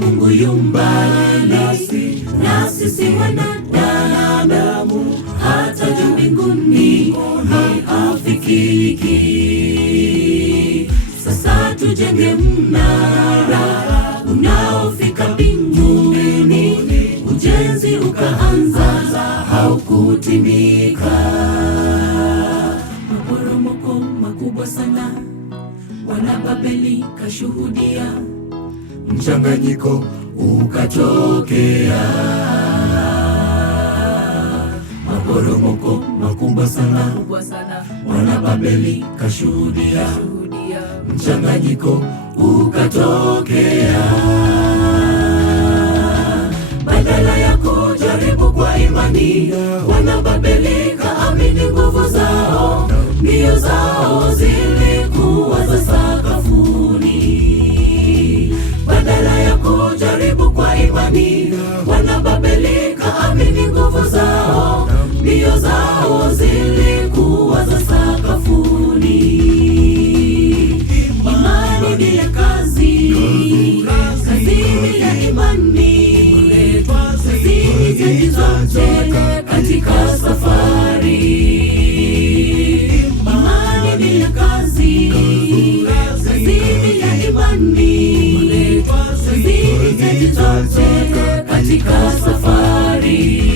Mungu yu mbali na sisi wanadamu, hata juu mbinguni hafikiki. Sasa tujenge mnara unaofika mbinguni, ujenzi ukaanza haukutimika. Maporomoko makubwa sana, wana Babeli kashuhudia, mchanganyiko ukatokea. Maporomoko makubwa sana, wana Babeli kashuhudia, mchanganyiko ukatokea. Badala ya kujaribu kwa imani, wana Babeli kaamini nguvu zao, mbio zao zilikuwa za sakafuni. Badala ya kujaribu kwa imani, wana Babeli kaamini nguvu zao, mbio zao zilikuwa za sakafuni. Imani bila kazi, kazi bila imani, kazi zote katika safari. Imani bila kazi, kazi bila imani, kazi zote katika safari.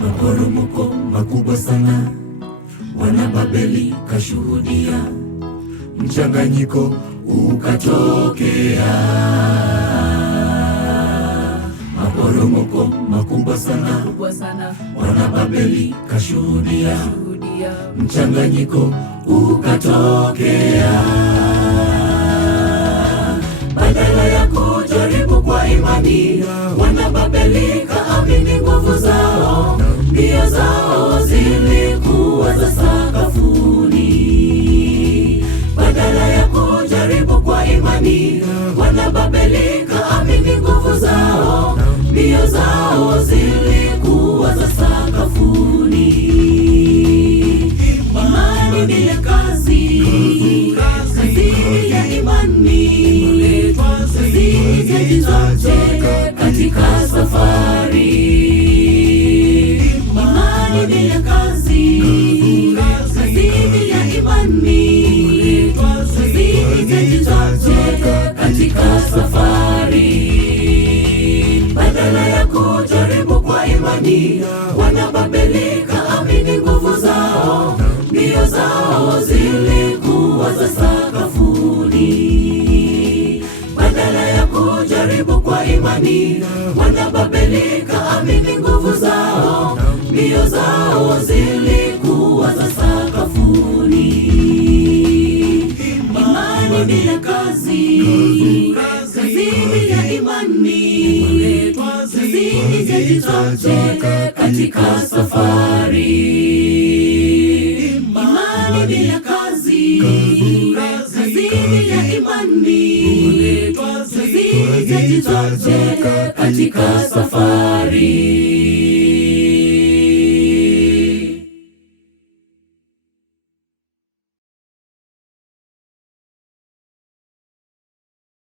Maporomoko makubwa sana, wana Babeli kashuhudia, mchanganyiko ukatokea. Maporomoko makubwa sana, wana Babeli kashuhudia, mchanganyiko ukatokea. Badala ya kujaribu kwa imani, wana Babeli kaamini nguvu zao, mbio zao zilikuwa za sakafuni. Badala ya kujaribu kwa imani, wana Babeli kaamini nguvu zao, mbio zao zilikuwa za sakafuni. Imani bila kazi, kazi bila imani, kazi zote katika safari. Imani bila kazi, kazi bila imani, kazi zote katika safari. Badala ya kujaribu kwa imani, wana Babeli kaamini nguvu zao, mbio zao zilikuwa za sakafuni. Badala ya kujaribu kwa imani, wana Babeli kaamini nguvu zao, mbio zao zilikuwa za sakafuni. Imani bila kazi, kazi bila imani, kazi zote katika safari. Imani bila kazi, kazi bila imani, kazi zote katika safari.